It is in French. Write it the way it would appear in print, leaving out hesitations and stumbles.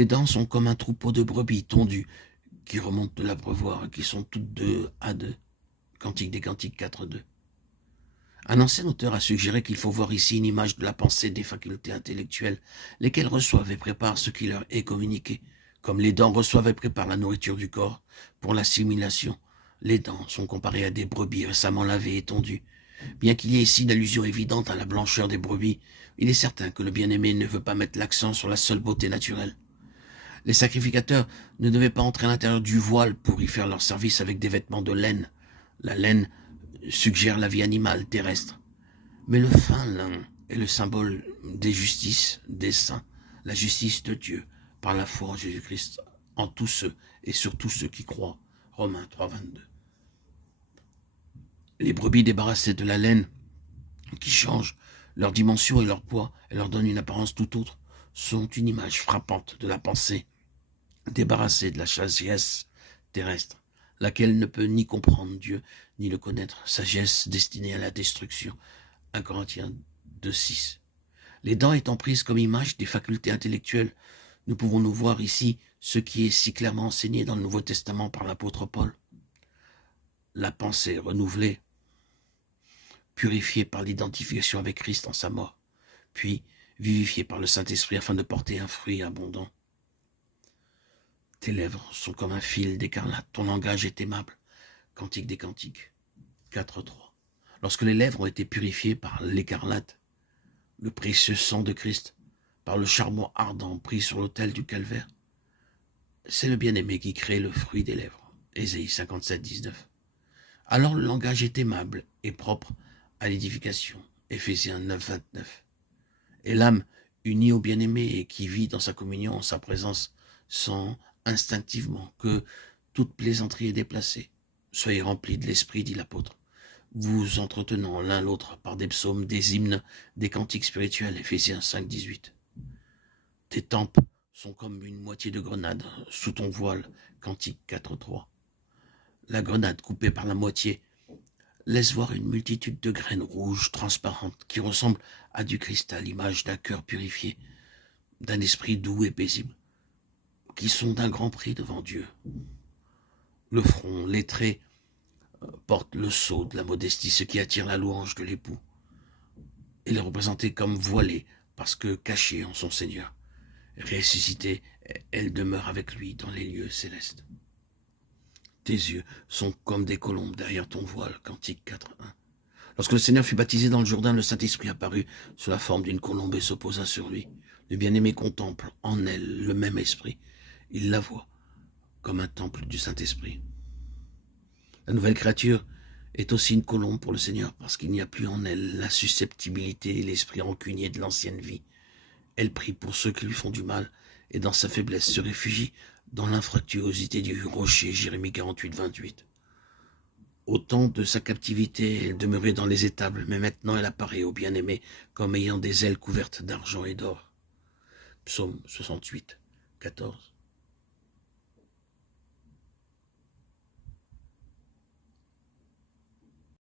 Tes dents sont comme un troupeau de brebis tondues qui remontent de l'abreuvoir et qui sont toutes deux à deux. Cantique des Cantiques 4.2. Un ancien auteur a suggéré qu'il faut voir ici une image de la pensée des facultés intellectuelles, lesquelles reçoivent et préparent ce qui leur est communiqué. Comme les dents reçoivent et préparent la nourriture du corps pour l'assimilation, les dents sont comparées à des brebis récemment lavées et tondues. Bien qu'il y ait ici une allusion évidente à la blancheur des brebis, il est certain que le bien-aimé ne veut pas mettre l'accent sur la seule beauté naturelle. Les sacrificateurs ne devaient pas entrer à l'intérieur du voile pour y faire leur service avec des vêtements de laine. La laine suggère la vie animale terrestre. Mais le fin lin est le symbole des justices, des saints, la justice de Dieu, par la foi en Jésus-Christ, en tous ceux et sur tous ceux qui croient. Romains 3.22. Les brebis débarrassées de la laine, qui changent leur dimension et leur poids et leur donnent une apparence tout autre, sont une image frappante de la pensée, débarrassée de la sagesse terrestre, laquelle ne peut ni comprendre Dieu, ni le connaître, sagesse destinée à la destruction. 1 Corinthiens 2.6. Les dents étant prises comme image des facultés intellectuelles, nous pouvons nous voir ici ce qui est si clairement enseigné dans le Nouveau Testament par l'apôtre Paul. La pensée renouvelée, purifiée par l'identification avec Christ en sa mort, puis vivifiée par le Saint-Esprit afin de porter un fruit abondant. Tes lèvres sont comme un fil d'écarlate, ton langage est aimable. Cantique des Cantiques 4.3. Lorsque les lèvres ont été purifiées par l'écarlate, le précieux sang de Christ, par le charbon ardent pris sur l'autel du calvaire, c'est le bien-aimé qui crée le fruit des lèvres. Ésaïe 57.19. Alors le langage est aimable et propre à l'édification. Éphésiens 9.29. Et l'âme, unie au bien-aimé et qui vit dans sa communion en sa présence, sent instinctivement que toute plaisanterie est déplacée. Soyez remplis de l'esprit, dit l'apôtre, vous entretenant l'un l'autre par des psaumes, des hymnes, des cantiques spirituels. Éphésiens 5.18. Tes tempes sont comme une moitié de grenade sous ton voile. Cantique 4.3. La grenade coupée par la moitié laisse voir une multitude de graines rouges transparentes qui ressemblent à du cristal, image d'un cœur purifié, d'un esprit doux et paisible, qui sont d'un grand prix devant Dieu. Le front, les traits, portent le sceau de la modestie, ce qui attire la louange de l'époux. Il est représenté comme voilé, parce que caché en son Seigneur. Ressuscitée, elle demeure avec lui dans les lieux célestes. Tes yeux sont comme des colombes derrière ton voile. Cantique 4.1. Lorsque le Seigneur fut baptisé dans le Jourdain, le Saint-Esprit apparut sous la forme d'une colombe et s'opposa sur lui. Le bien-aimé contemple en elle le même esprit. Il la voit comme un temple du Saint-Esprit. La nouvelle créature est aussi une colombe pour le Seigneur parce qu'il n'y a plus en elle la susceptibilité et l'esprit rancunier de l'ancienne vie. Elle prie pour ceux qui lui font du mal et dans sa faiblesse se réfugie dans l'infractuosité du rocher. Jérémie 48.28. Au temps de sa captivité, elle demeurait dans les étables, mais maintenant elle apparaît au bien-aimé comme ayant des ailes couvertes d'argent et d'or. Psaume 68, 14.